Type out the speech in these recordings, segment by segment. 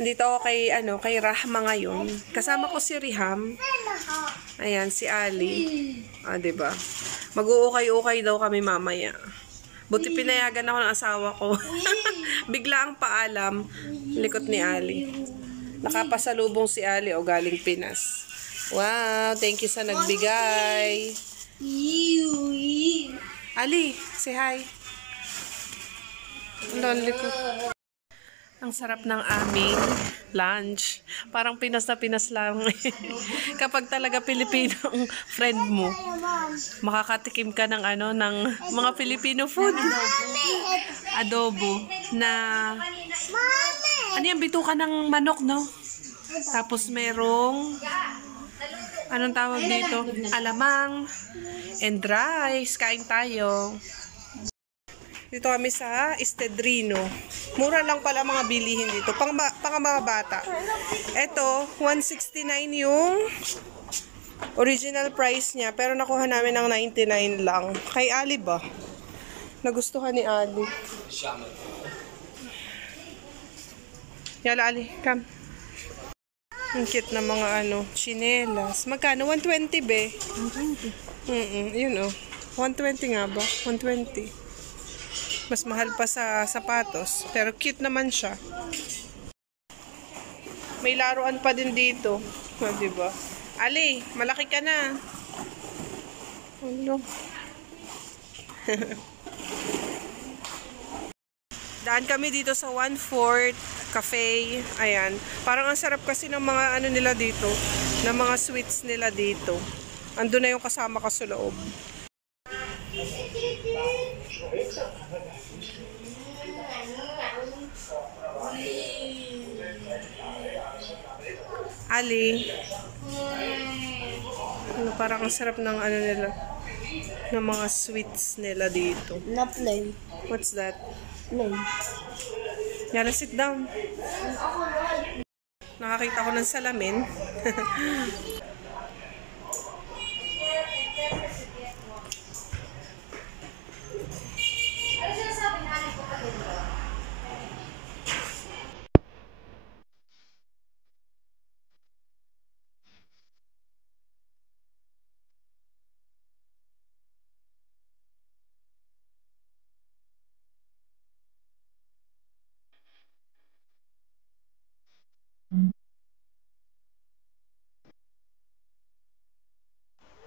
Nandito ako kay Rahma ngayon. Kasama ko si Riham. Ayan, si Ali. Diba? Mag-uukay-ukay daw kami mamaya. Buti pinayagan ako ng asawa ko. Bigla ang paalam. Likot ni Ali. Nakapasalubong si Ali o galing Pinas. Wow, thank you sa nagbigay. Ali, say hi. Lonely ko. Ang sarap ng aming lunch. Parang Pinas na Pinas lang. Kapag talaga Pilipino ang friend mo, makakatikim ka ng ng mga Filipino food. Adobo na ano yan, bituka ng manok, no? Tapos merong anong tawag dito? Alamang and rice. Kain tayo. Dito kami sa Estedrino. Mura lang pala mga bilihin dito. Pang mga bata. Ito, 169 yung original price niya. Pero nakuha namin ng 99 lang. Kay Ali ba? Nagustuhan ni Ali. Yala Ali, come. Ang cute na mga chinelas. Magkano? 120 be? 120. Yun 120 nga ba? 120. Mas mahal pa sa sapatos. Pero cute naman siya. May laruan pa din dito. Diba? Ali, malaki ka na. Ano? Daan kami dito sa 1/4 Cafe. Ayan. Parang ang sarap kasi ng mga nila dito. Ng mga sweets nila dito. Andun na yung kasama ko sa loob. Ali. Parang ang sarap ng nila. Ng mga sweets nila dito. Na plain. What's that? Plain. Yala, sit down. Nakakita ko ng salamin.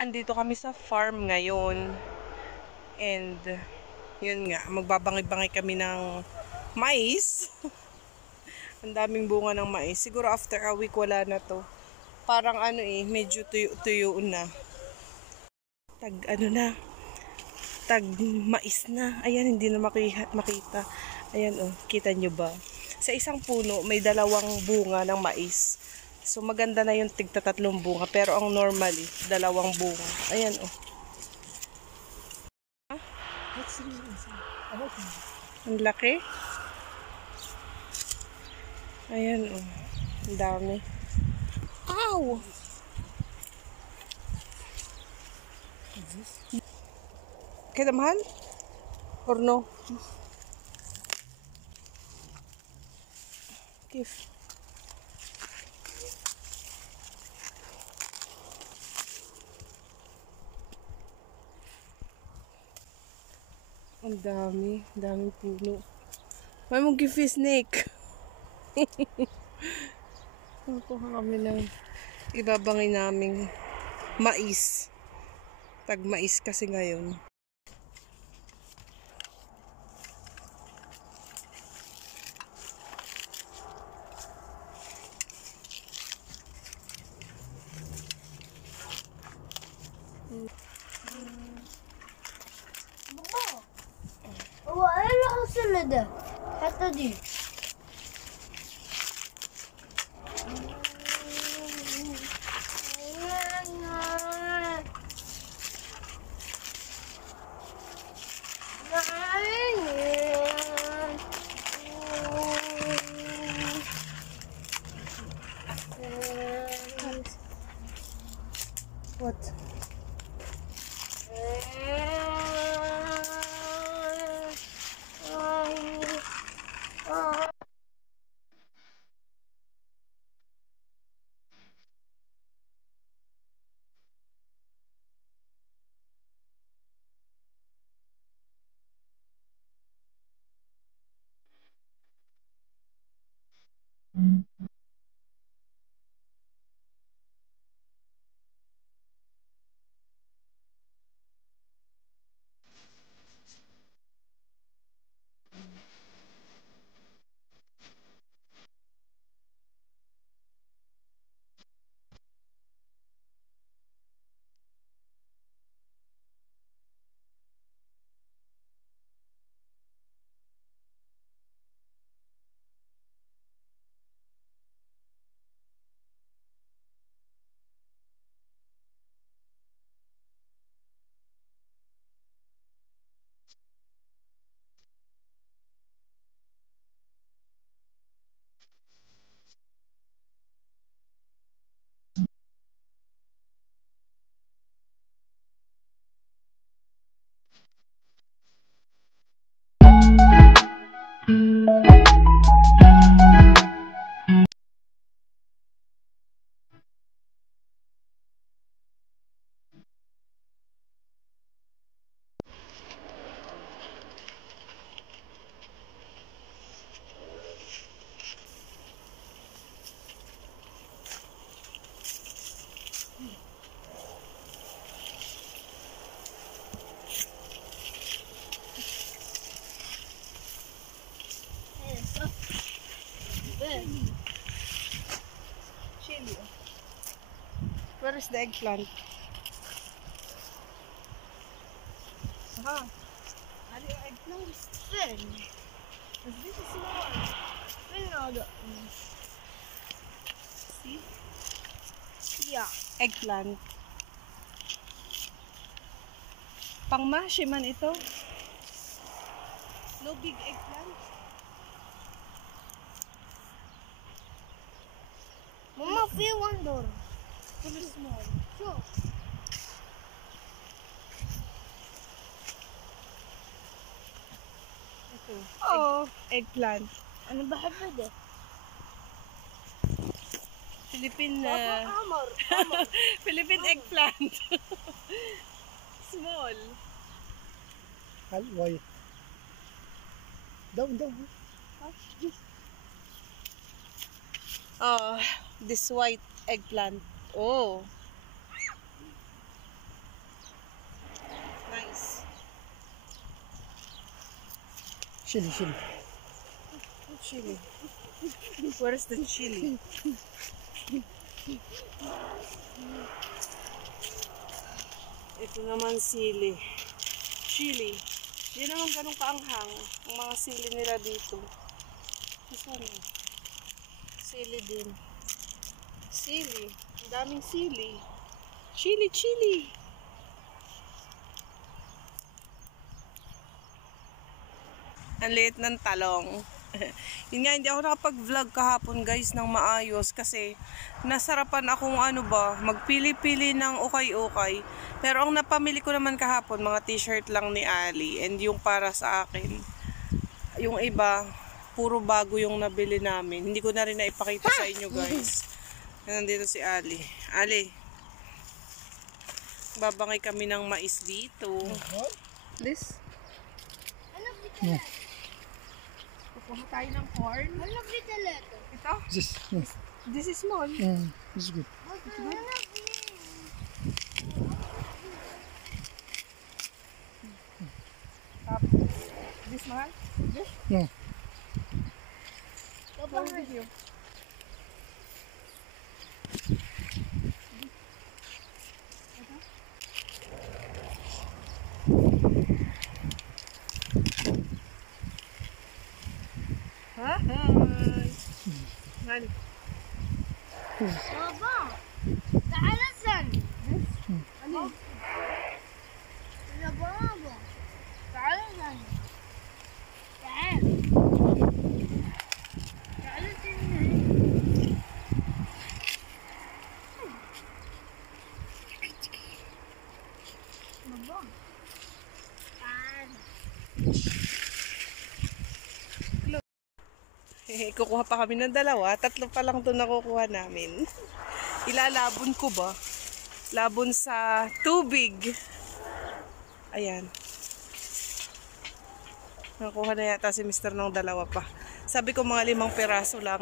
Andito kami sa farm ngayon. And, yun nga, magbabangi-bangi kami ng mais. Ang daming bunga ng mais. Siguro after a week wala na to. Parang medyo tuyo na. Tag mais na. Ayan, hindi na makita. Ayan kita nyo ba? Sa isang puno, may 2 bunga ng mais. So, maganda na yung tigta-3 bunga. Pero ang normally, 2 bunga. Ayan, Ang laki. Ayan, Ang dami. Ow! Kaya mahal? Or no? Gift. Ang daming puno. May mong give snake. Nakuha kami ng ibabangin naming mais. Tag-mais kasi ngayon. وإيه حصل ده؟ الحتة دي What? Chili. Where is the eggplant? Aha. Ano yung eggplant? Thin. This is small. Thin order. See? Yeah. Eggplant. Pangmashi man ito. No big eggplant. Mama, feel one door. Full small. Sure. Ito. Oh. Eggplant. أنا بحب ده. Philippine عمر. Philippine eggplant. Small. Why? Down, down. Oh, this white eggplant. Oh. Nice. Chili, chili. Chili. Where's the chili? Ito naman sili. Chili. Hindi naman ganun kaanghang ang mga sili nila dito. Ano? Sili din. Sili. Ang daming sili. Chili, chili. Ang liit ng talong. Yun nga, hindi ako nakapag-vlog kahapon guys ng maayos kasi nasarapan akong magpili-pili ng ukay-ukay. Pero ang napamili ko naman kahapon, mga t-shirt lang ni Ali and yung para sa akin. Yung iba, puro bago yung nabili namin. Hindi ko na rin naipakita sa inyo guys. Nandito si Ali. Ali, babangay kami ng mais dito. Please. No. Kukuha tayo ng corn. أنا بدي ثلاثة. Ito? This is small. This is good. This mahal? No. What with you? Hi. Honey. بابا تعال اسأل. يا بابا تعال اسأل. تعال. تعال اسأل. بابا تعال. Kukuha pa kami ng dalawa. Tatlo pa lang ito nakukuha namin. Ilalabon ko ba? Labon sa tubig. Ayan. Nakuha na yata si Mr. ng dalawa pa. Sabi ko mga 5 piraso lang.